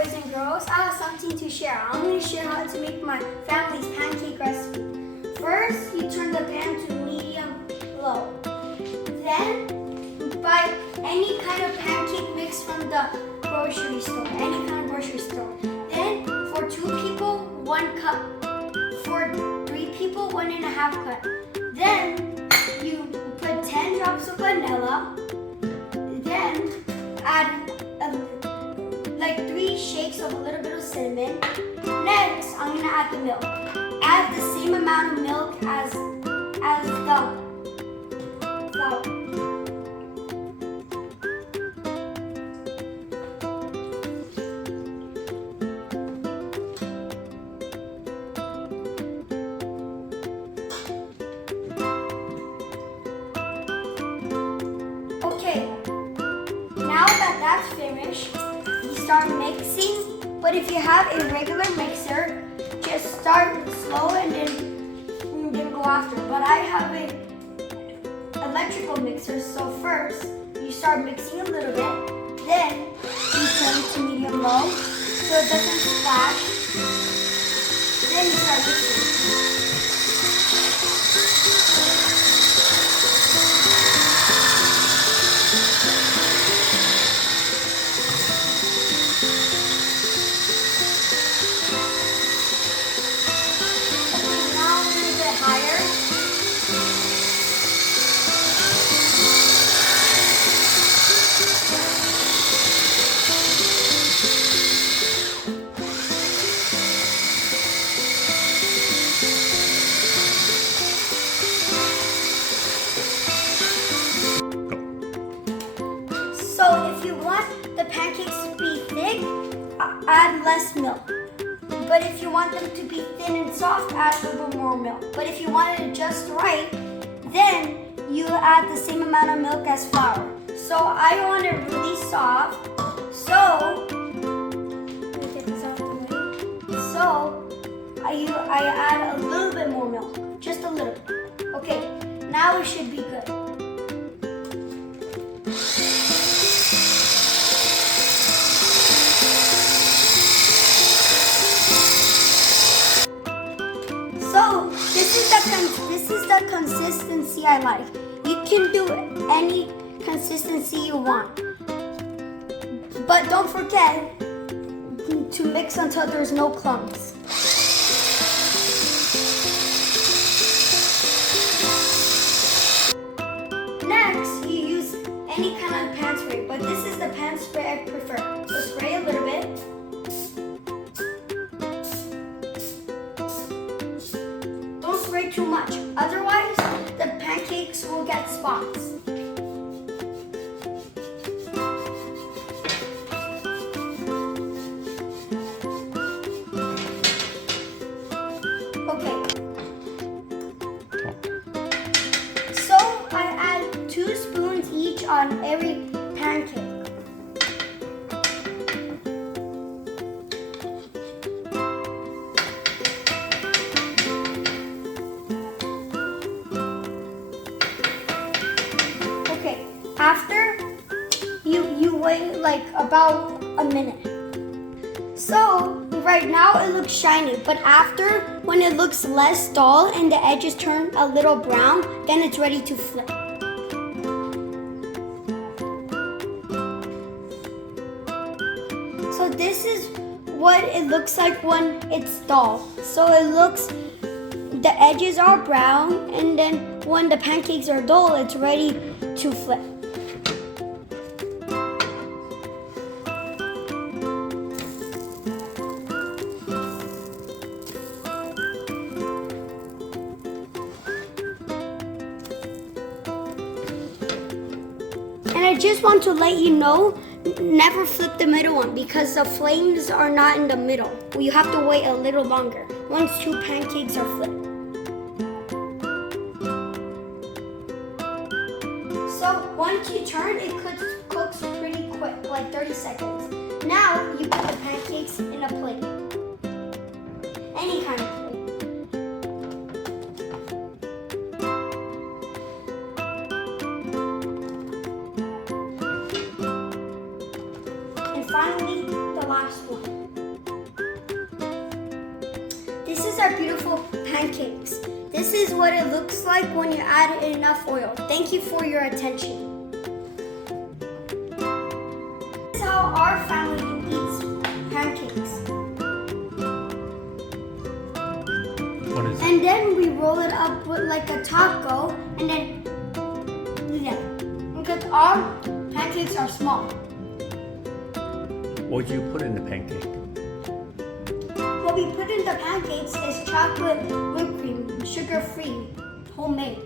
boys and girls, I have something to share. I'm going to share how to make my family's pancake recipe. First, you turn the pan to medium low. Then, buy any kind of pancake mix from the grocery store, any kind of grocery store. Then, for 2 people, 1 cup. For 3 people, 1.5 cup. Then, you put 10 drops of vanilla. Then, add like 3 shakes of a little bit of cinnamon. Next, I'm gonna add the milk. Add the same amount of milk as the flour. Okay, now that that's finished, start mixing, but if you have a regular mixer, just start slow and then go after. But I have an electrical mixer, so first you start mixing a little bit, then you turn it to medium low so it doesn't splash. Then you start mixing. Higher. So if you want the pancakes to be thick, add less milk. But if you want them to be thin and soft, add a little bit more milk. But if you want it just right, then you add the same amount of milk as flour. So I want it really soft. So, let me get this out of the way. So, I add a little bit more milk, just a little bit. Okay, now it should be good. So this is the consistency I like. You can do any consistency you want. But don't forget to mix until there's no clumps. Next, you use any kind of pan spray, but this is the pan spray I prefer. So spray a little bit. Spray too much, otherwise the pancakes will get spots. Okay, so I add 2 spoons each on every pancake. After, you wait like about a minute. So right now it looks shiny, but after, when it looks less dull and the edges turn a little brown, then it's ready to flip. So this is what it looks like when it's dull. So it looks, the edges are brown, and then when the pancakes are dull, it's ready to flip. And I just want to let you know, never flip the middle one because the flames are not in the middle. You have to wait a little longer once 2 pancakes are flipped. So once you turn, it cooks pretty quick, like 30 seconds. Now you put the pancakes in a plate. Any kind of plate. And finally, the last one. is our beautiful pancakes. This is what it looks like when you add enough oil. Thank you for your attention. This is how our family eats pancakes. What is it? And then we roll it up with like a taco, and then because our pancakes are small. What do you put in the pancake? What we put in the pancakes is chocolate whipped cream, sugar-free, homemade.